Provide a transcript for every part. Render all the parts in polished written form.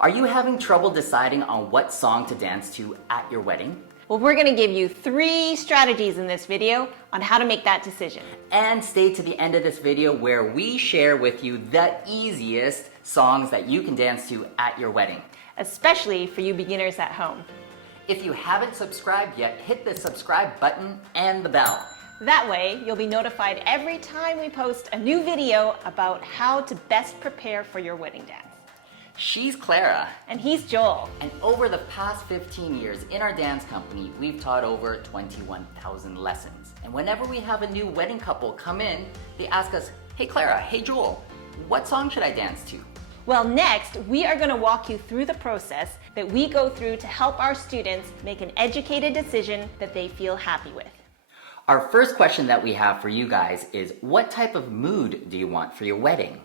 Are you having trouble deciding on what song to dance to at your wedding? Well, we're going to give you 3 strategies in this video on how to make that decision. And stay to the end of this video where we share with you the easiest songs that you can dance to at your wedding. Especially for you beginners at home. If you haven't subscribed yet, hit the subscribe button and the bell. That way, you'll be notified every time we post a new video about how to best prepare for your wedding dance. She's Clara. And he's Joel. And over the past 15 years in our dance company, we've taught over 21,000 lessons. And whenever we have a new wedding couple come in, they ask us, hey Clara, hey Joel, what song should I dance to? Well, next, we are going to walk you through the process that we go through to help our students make an educated decision that they feel happy with. Our first question that we have for you guys is, what type of mood do you want for your wedding?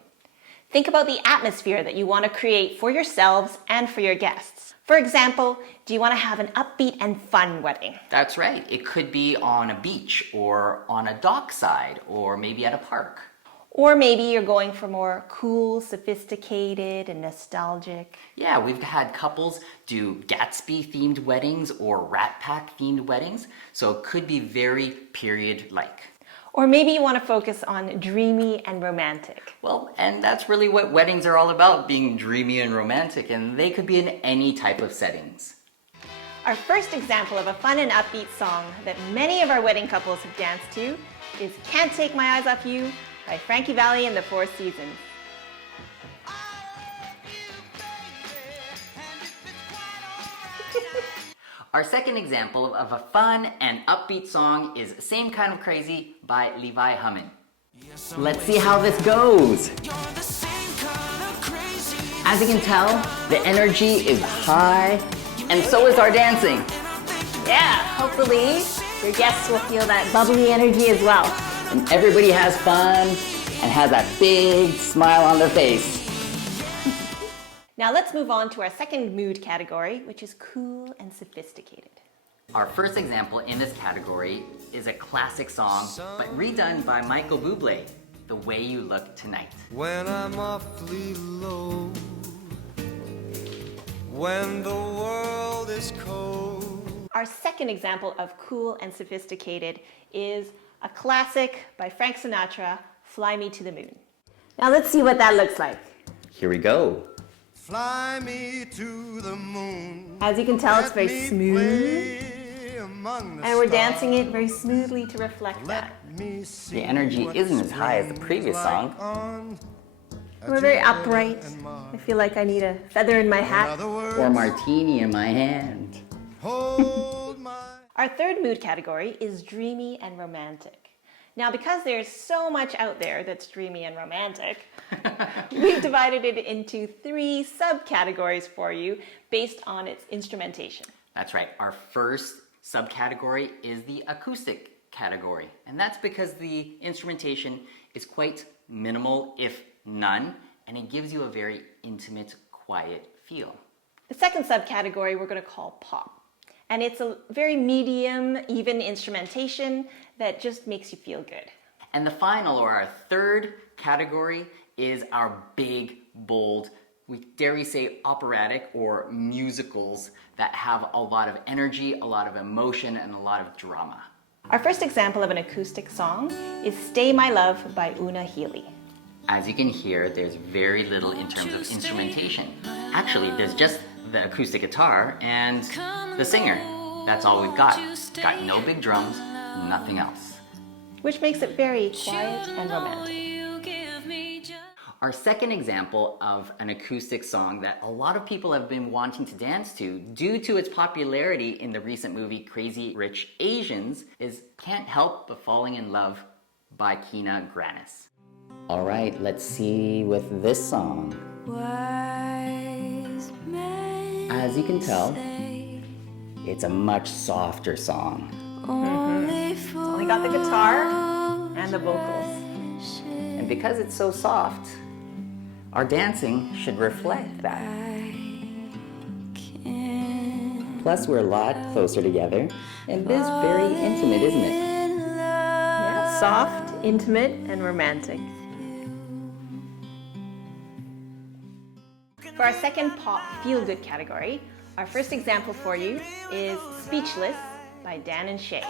Think about the atmosphere that you want to create for yourselves and for your guests. For example, do you want to have an upbeat and fun wedding? That's right. It could be on a beach or on a dockside or maybe at a park. Or maybe you're going for more cool, sophisticated, and nostalgic. Yeah, we've had couples do Gatsby-themed weddings or Rat Pack-themed weddings, so it could be very period-like. Or maybe you want to focus on dreamy and romantic. Well, and that's really what weddings are all about, being dreamy and romantic, and they could be in any type of settings. Our first example of a fun and upbeat song that many of our wedding couples have danced to is Can't Take My Eyes Off You by Frankie Valli and the Four Seasons. Our second example of a fun and upbeat song is Same Kind of Crazy by Levi Hammond. Let's see how this goes. As you can tell, the energy is high, and so is our dancing. Yeah, hopefully your guests will feel that bubbly energy as well. And everybody has fun and has that big smile on their face. Now let's move on to our second mood category, which is cool and sophisticated. Our first example in this category is a classic song, but redone by Michael Bublé, The Way You Look Tonight. When I'm awfully low, when the world is cold. Our second example of cool and sophisticated is a classic by Frank Sinatra, Fly Me to the Moon. Now let's see what that looks like. Here we go. Fly me to the moon. As you can tell, it's very smooth, and we're dancing it very smoothly to reflect that. The energy isn't as high as the previous song. We're very upright. I feel like I need a feather in my hat. Or martini in my hand. Our third mood category is dreamy and romantic. Now, because there's so much out there that's dreamy and romantic, we've divided it into 3 subcategories for you based on its instrumentation. That's right. Our first subcategory is the acoustic category. And that's because the instrumentation is quite minimal, if none, and it gives you a very intimate, quiet feel. The second subcategory we're going to call pop. And it's a very medium, even instrumentation that just makes you feel good. And the final, or our third category, is our big, bold, dare we say operatic or musicals that have a lot of energy, a lot of emotion, and a lot of drama. Our first example of an acoustic song is Stay My Love by Una Healy. As you can hear, there's very little in terms of instrumentation. Actually, there's just the acoustic guitar and the singer. That's all we've got. Got no big drums, nothing else. Which makes it very quiet and romantic. Our second example of an acoustic song that a lot of people have been wanting to dance to due to its popularity in the recent movie Crazy Rich Asians is Can't Help But Falling in Love by Kina Grannis. All right, let's see with this song. As you can tell, it's a much softer song. It's only got the guitar and the vocals. And because it's so soft, our dancing should reflect that. Plus, we're a lot closer together, and it is very intimate, isn't it? Yeah, soft, intimate, and romantic. For our second pop feel-good category, our first example for you is Speechless by Dan and Shay.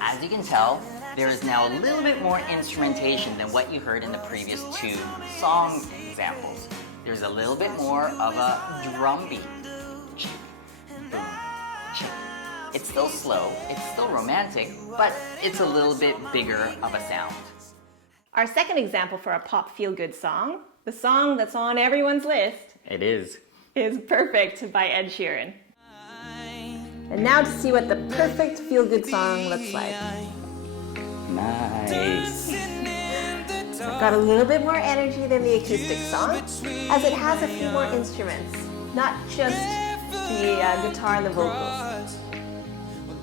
As you can tell, there is now a little bit more instrumentation than what you heard in the previous two song examples. There's a little bit more of a drum beat. Chick, boom, chick. It's still slow, it's still romantic, but it's a little bit bigger of a sound. Our second example for a pop feel-good song, the song that's on everyone's list, It is. is Perfect by Ed Sheeran. And now to see what the perfect feel-good song looks like. Nice. I've got a little bit more energy than the acoustic song, as it has a few more instruments, not just the guitar and the vocals.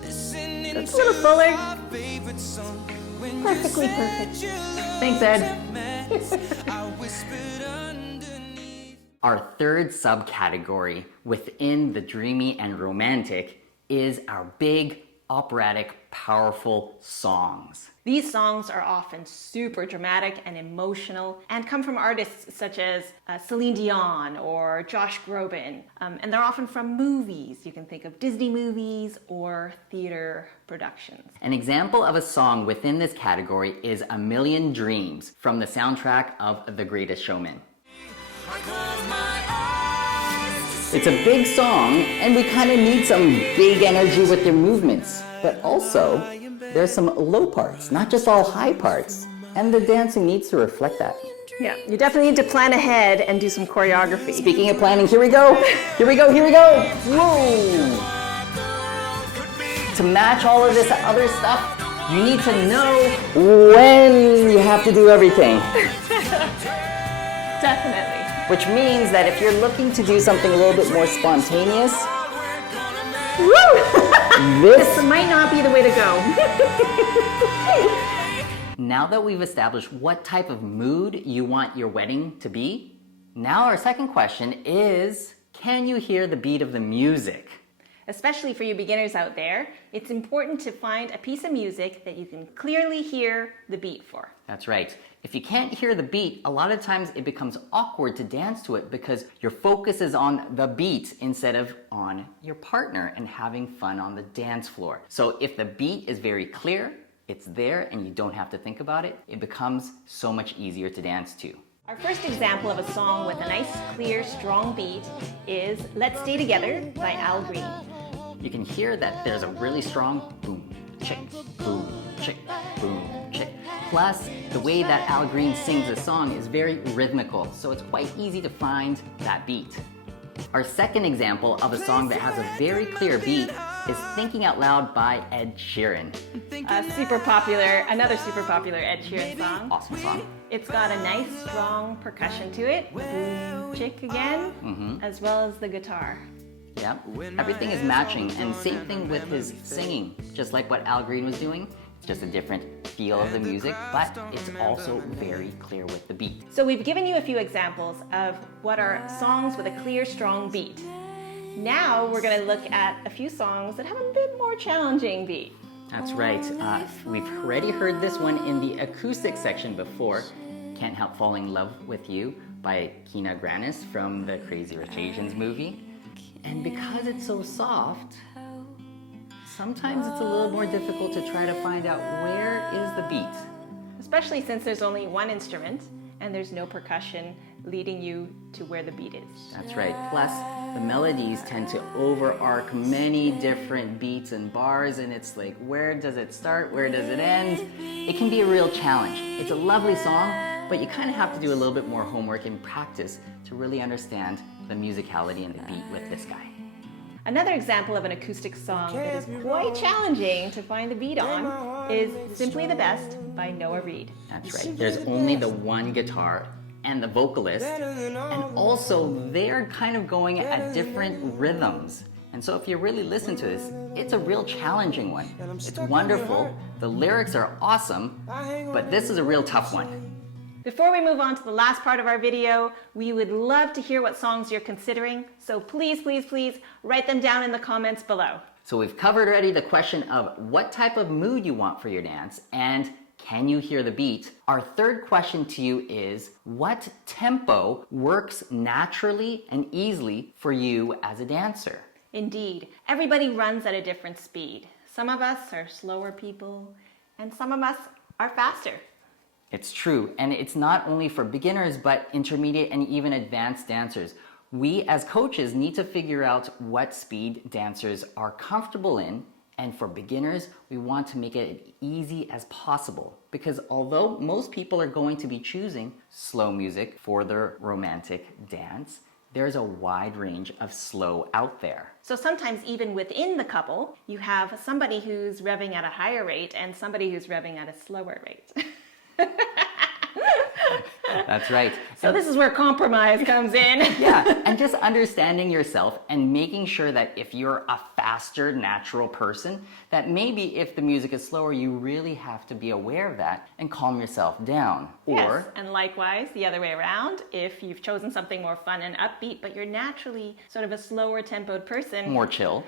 It's a little fuller. Perfectly perfect. Thanks, Ed. Our third subcategory within the dreamy and romantic is our big, operatic, powerful songs. These songs are often super dramatic and emotional and come from artists such as Celine Dion or Josh Groban. And they're often from movies. You can think of Disney movies or theater productions. An example of a song within this category is A Million Dreams from the soundtrack of The Greatest Showman. It's a big song, and we kind of need some big energy with their movements. But also, there's some low parts, not just all high parts. And the dancing needs to reflect that. Yeah, you definitely need to plan ahead and do some choreography. Speaking of planning, here we go! Here we go, here we go! Whoa! To match all of this other stuff, you need to know when you have to do everything. Definitely. Which means that if you're looking to do something a little bit more spontaneous, This might not be the way to go. now that we've established what type of mood you want your wedding to be, now our second question is, can you hear the beat of the music? Especially for you beginners out there, it's important to find a piece of music that you can clearly hear the beat for. That's right. If you can't hear the beat, a lot of times it becomes awkward to dance to it because your focus is on the beat instead of on your partner and having fun on the dance floor. So if the beat is very clear, it's there and you don't have to think about it, it becomes so much easier to dance to. Our first example of a song with a nice, clear, strong beat is Let's Stay Together by Al Green. You can hear that there's a really strong boom, chick, boom, chick, boom, chick. Plus, the way that Al Green sings the song is very rhythmical, so it's quite easy to find that beat. Our second example of a song that has a very clear beat is Thinking Out Loud by Ed Sheeran. Another super popular Ed Sheeran song. Awesome song. It's got a nice, strong percussion to it, boom, chick again, as well as the guitar. Yeah, everything is matching, and same thing with his singing. Just like what Al Green was doing, it's just a different feel of the music, but it's also very clear with the beat. So we've given you a few examples of what are songs with a clear, strong beat. Now we're going to look at a few songs that have a bit more challenging beat. That's right. We've already heard this one in the acoustic section before. Can't Help Falling in Love with You by Kina Grannis from the Crazy Rich Asians movie. And because it's so soft, sometimes it's a little more difficult to try to find out where is the beat. Especially since there's only one instrument and there's no percussion leading you to where the beat is. That's right. Plus, the melodies tend to overarch many different beats and bars, and it's like, where does it start? Where does it end? It can be a real challenge. It's a lovely song, but you kind of have to do a little bit more homework and practice to really understand the musicality and the beat with this guy. Another example of an acoustic song that is quite challenging to find the beat on is Simply the Best by Noah Reid. That's right. There's only the one guitar and the vocalist, and also they're kind of going at different rhythms. And so if you really listen to this, it's a real challenging one. It's wonderful, the lyrics are awesome, but this is a real tough one. Before we move on to the last part of our video, we would love to hear what songs you're considering, so please, please, please write them down in the comments below. So we've covered already the question of what type of mood you want for your dance, and Can you hear the beat? Our third question to you is, what tempo works naturally and easily for you as a dancer? Indeed, everybody runs at a different speed. Some of us are slower people, and some of us are faster. It's true, and it's not only for beginners, but intermediate and even advanced dancers. We as coaches need to figure out what speed dancers are comfortable in, and for beginners, we want to make it as easy as possible. Because although most people are going to be choosing slow music for their romantic dance, there's a wide range of slow out there. So sometimes even within the couple, you have somebody who's revving at a higher rate and somebody who's revving at a slower rate. That's right. So this is where compromise comes in. Yeah, and just understanding yourself and making sure that if you're a faster natural person, that maybe if the music is slower, you really have to be aware of that and calm yourself down. Yes, Or, and likewise, the other way around, if you've chosen something more fun and upbeat, but you're naturally sort of a slower tempoed person, more chill.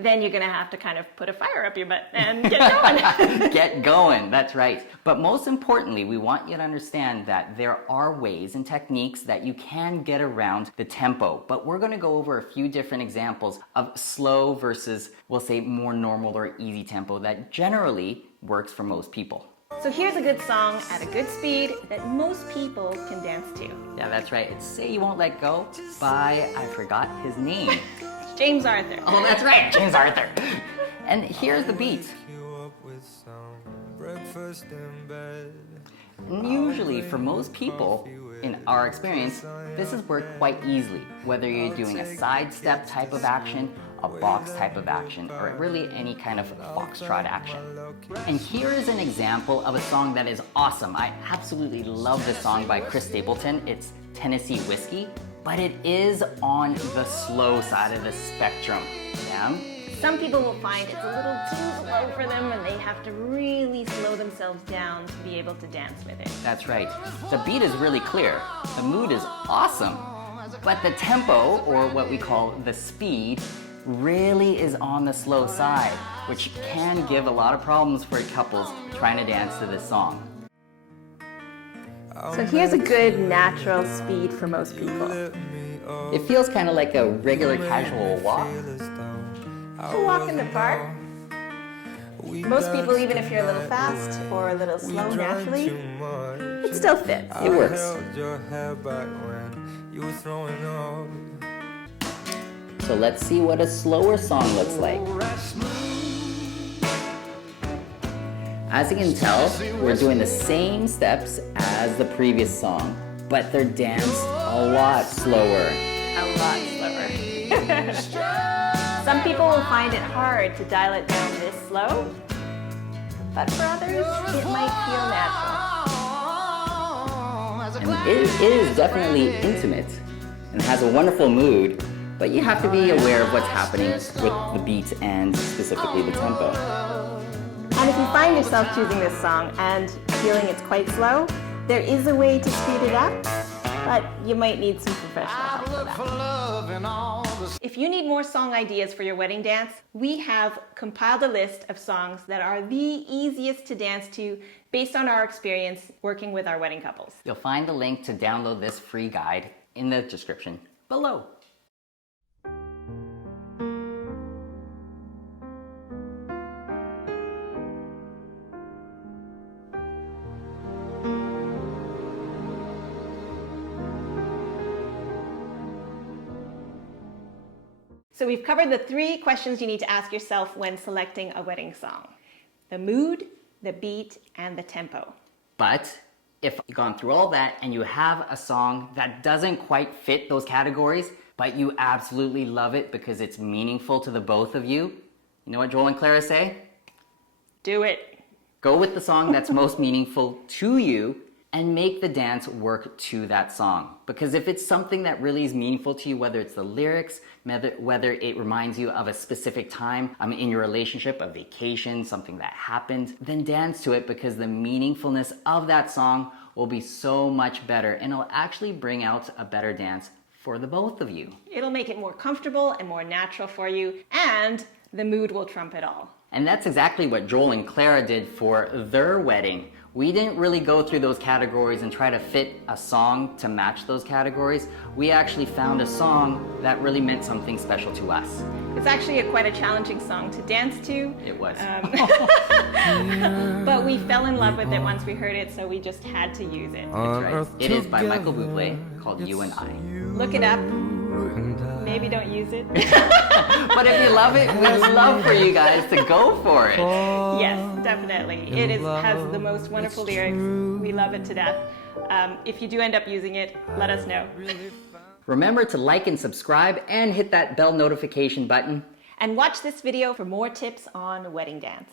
then you're gonna have to kind of put a fire up your butt and get going. Get going, that's right. But most importantly, we want you to understand that there are ways and techniques that you can get around the tempo. But we're going to go over a few different examples of slow versus, we'll say, more normal or easy tempo that generally works for most people. So here's a good song at a good speed that most people can dance to. Yeah, that's right. It's Say You Won't Let Go by, I forgot his name. It's James Arthur. Oh, that's right, James Arthur. And here's the beat. And usually, for most people, in our experience, this has worked quite easily, whether you're doing a sidestep type of action, a box type of action, or really any kind of foxtrot action. And here is an example of a song that is awesome. I absolutely love this song by Chris Stapleton. It's Tennessee Whiskey, but it is on the slow side of the spectrum. Yeah? Some people will find it's a little too slow for them and they have to really slow themselves down to be able to dance with it. That's right. The beat is really clear. The mood is awesome. But the tempo, or what we call the speed, really is on the slow side, which can give a lot of problems for couples trying to dance to this song. So here's a good natural speed for most people. It feels kind of like a regular casual walk. A walk in the park. Most people, even if you're a little fast or a little slow naturally, it still fits. It works. So let's see what a slower song looks like. As you can tell, we're doing the same steps as the previous song, but they're danced a lot slower. A lot slower. Some people will find it hard to dial it down this slow, but for others, it might feel natural. And it is definitely intimate and has a wonderful mood, but you have to be aware of what's happening with the beat and specifically the tempo. And if you find yourself choosing this song and feeling it's quite slow, there is a way to speed it up, but you might need some professional help for that. If you need more song ideas for your wedding dance, we have compiled a list of songs that are the easiest to dance to based on our experience working with our wedding couples. You'll find the link to download this free guide in the description below. So we've covered the 3 questions you need to ask yourself when selecting a wedding song: the mood, the beat, and the tempo. But if you've gone through all that and you have a song that doesn't quite fit those categories, but you absolutely love it because it's meaningful to the both of you, you know what Joel and Clara say? Do it. Go with the song that's most meaningful to you and make the dance work to that song. Because if it's something that really is meaningful to you, whether it's the lyrics, whether it reminds you of a specific time in your relationship, a vacation, something that happened, then dance to it because the meaningfulness of that song will be so much better and it'll actually bring out a better dance for the both of you. It'll make it more comfortable and more natural for you, and the mood will trump it all. And that's exactly what Joel and Clara did for their wedding. We didn't really go through those categories and try to fit a song to match those categories. We actually found a song that really meant something special to us. It's actually quite a challenging song to dance to. It was. But we fell in love with it once we heard it, so we just had to use it. That's right. It is by Michael Bublé, called You and I. Look it up. Maybe don't use it. But if you love it, we'd love for you guys to go for it. Yes, definitely. Has the most wonderful lyrics. We love it to death. If you do end up using it, let us know. Remember to like and subscribe and hit that bell notification button. And watch this video for more tips on wedding dance.